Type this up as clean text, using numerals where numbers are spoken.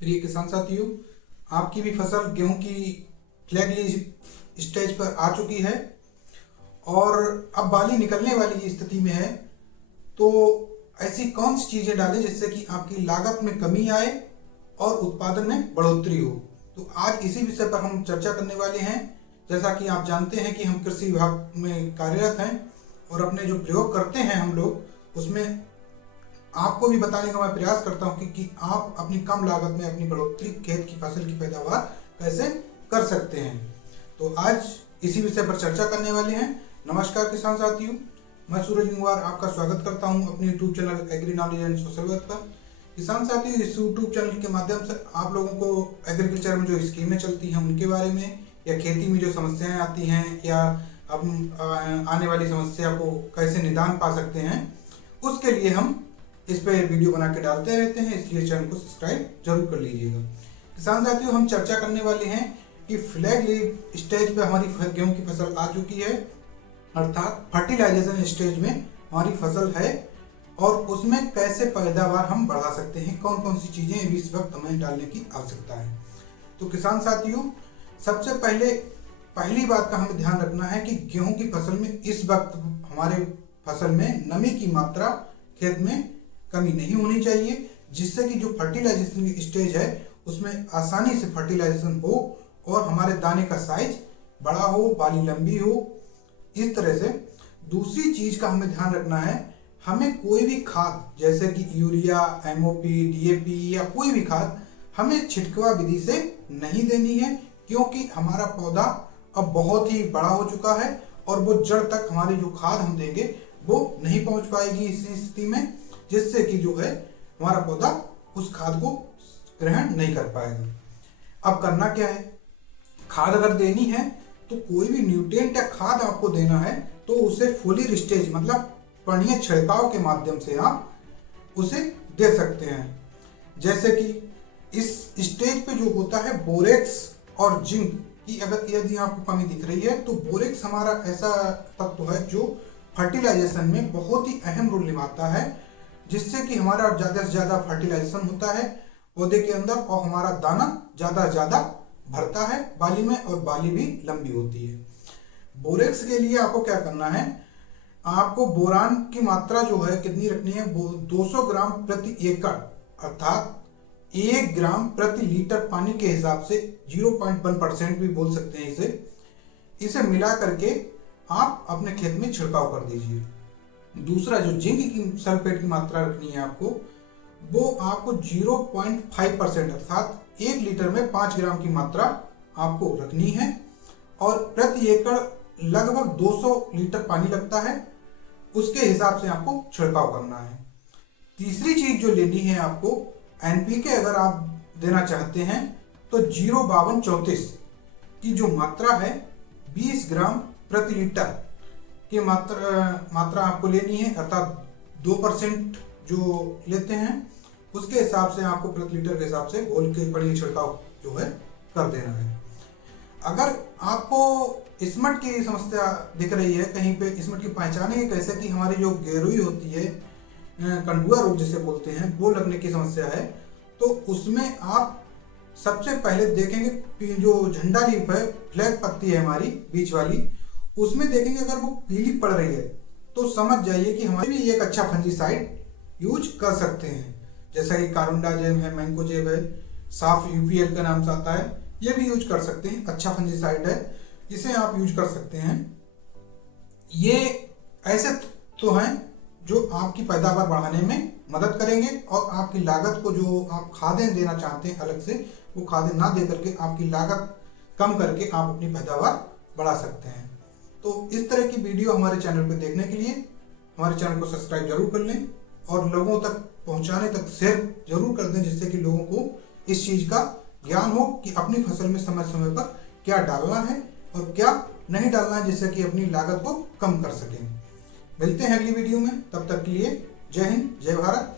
प्रिय किसान साथियों, आपकी भी फसल गेहूं की फ्लैग स्टेज पर आ चुकी है और अब बाली निकलने वाली स्थिति में है। तो ऐसी कौन सी चीजें डालें जिससे कि आपकी लागत में कमी आए और उत्पादन में बढ़ोतरी हो। तो आज इसी विषय पर हम चर्चा करने वाले हैं। जैसा कि आप जानते हैं कि हम कृषि विभाग में कार्यरत हैं और अपने जो प्रयोग करते हैं हम लोग उसमें आपको भी बताने का मैं प्रयास करता हूं कि आप अपनी कम लागत में अपनी बढ़ोतरी खेत की फसल की पैदावार कैसे कर सकते हैं। तो आज इसी विषय पर चर्चा करने वाले हैं। नमस्कार किसान साथियों, मैं सूरज गंगवार आपका स्वागत करता हूं अपने YouTube channel agri knowledge and social work पर। किसान साथियों, इस यूट्यूब चैनल के माध्यम से आप लोगों को एग्रीकल्चर में जो स्कीमें चलती हैं उनके बारे में, या खेती में जो समस्याएं आती हैं, या अब आने वाली समस्या को कैसे निदान पा सकते हैं, उसके लिए हम इस पर वीडियो बना के डालते रहते हैं। इसलिए चैनल को सब्सक्राइब जरूर कर लीजिएगा। किसान साथियों, हम चर्चा करने वाले हैं कि फ्लैग लीफ स्टेज पे हमारी गेहूं की फसल आ चुकी है, अर्थात फर्टिलाइजेशन स्टेज में हमारी फसल है और उसमें कैसे पैदावार हम बढ़ा सकते हैं, कौन कौन सी चीजें इस वक्त हमें डालने की आवश्यकता है। तो किसान साथियों, सबसे पहली बात का हमें ध्यान रखना है कि गेहूं की फसल में इस वक्त हमारे फसल में नमी की मात्रा खेत में कमी नहीं होनी चाहिए, जिससे कि जो फर्टिलाइजेशन की स्टेज है उसमें आसानी से फर्टिलाइजेशन हो और हमारे दाने का साइज बड़ा हो, बाली लंबी हो। इस तरह से दूसरी चीज का हमें ध्यान रखना है, हमें कोई भी खाद जैसे कि यूरिया, एमओपी, डीएपी या कोई भी खाद हमें छिटकवा विधि से नहीं देनी है, क्योंकि हमारा पौधा अब बहुत ही बड़ा हो चुका है और वो जड़ तक हमारी जो खाद हम देंगे वो नहीं पहुंच पाएगी इस स्थिति में, जिससे कि जो है हमारा पौधा उस खाद को ग्रहण नहीं कर पाएगा। अब करना क्या है, खाद अगर देनी है तो कोई भी न्यूट्रिएंट या खाद आपको देना है तो उसे फोलियर स्टेज मतलब पर्णीय छिड़काव के माध्यम से आप उसे दे सकते हैं। जैसे कि इस स्टेज पे जो होता है बोरेक्स और जिंक की अगर यदि आपको कमी दिख रही है तो बोरेक्स हमारा ऐसा तत्व है जो फर्टिलाइजेशन में बहुत ही अहम रोल निभाता है, जिससे कि हमारा ज़्यादा से ज़्यादा फर्टिलाइजेशन होता है पौधे के अंदर और हमारा दाना ज़्यादा से ज़्यादा भरता है बाली में और बाली भी लंबी होती है। बोरेक्स के लिए आपको क्या करना है, आपको बोरान की मात्रा जो है कितनी रखनी है, 200 ग्राम प्रति एकड़ अर्थात 1 ग्राम प्रति लीटर पानी के हिसाब से 0.1% भी बोल सकते हैं इसे मिला करके आप अपने खेत में छिड़काव कर दीजिए। दूसरा जो जिंक की सल्फेट की मात्रा रखनी है आपको, वो आपको 0.5% अर्थात 1 लीटर में 5 ग्राम की मात्रा आपको रखनी है और प्रति एकड़ लगभग 200 लीटर पानी लगता है, उसके हिसाब से आपको छिड़काव करना है। तीसरी चीज जो लेनी है आपको, एनपीके अगर आप देना चाहते हैं तो 0.5234 की जो मात्रा है 20 ग्राम प्रति लीटर की मात्रा आपको लेनी है, अर्थात 2% जो लेते हैं उसके हिसाब से आपको प्रति लीटर के हिसाब से घोल के बड़ी छिड़काव जो है कर देना है। अगर आपको स्मट की समस्या दिख रही है कहीं पे, स्मट की पहचानेंगे कैसे कि हमारी जो गेरुई होती है, कंडुआ रोग जिसे बोलते हैं, वो लगने की समस्या है, तो उसमें आप सबसे पहले देखेंगे जो झंडा लीफ है, फ्लैग पत्ती है हमारी बीच वाली, उसमें देखेंगे अगर वो पीली पड़ रही है तो समझ जाइए कि हमारे भी एक अच्छा फंजीसाइड यूज कर सकते हैं। जैसा कि कार्बेंडाजिम है, मैंकोजेब है, साफ यूपीएल का नाम से आता है, ये भी यूज कर सकते हैं, अच्छा फंजीसाइड है, इसे आप यूज कर सकते हैं। ये ऐसे तो हैं जो आपकी पैदावार बढ़ाने में मदद करेंगे और आपकी लागत को, जो आप खादें देना चाहते हैं अलग से, वो खादें ना दे करके आपकी लागत कम करके आप अपनी पैदावार बढ़ा सकते हैं। तो इस तरह की वीडियो हमारे चैनल पे देखने के लिए हमारे चैनल को सब्सक्राइब जरूर कर लें और लोगों तक पहुंचाने तक शेयर जरूर कर दें, जिससे कि लोगों को इस चीज का ज्ञान हो कि अपनी फसल में समय समय पर क्या डालना है और क्या नहीं डालना है, जिससे कि अपनी लागत को कम कर सकें। मिलते हैं अगली वीडियो में, तब तक के लिए जय हिंद, जय भारत।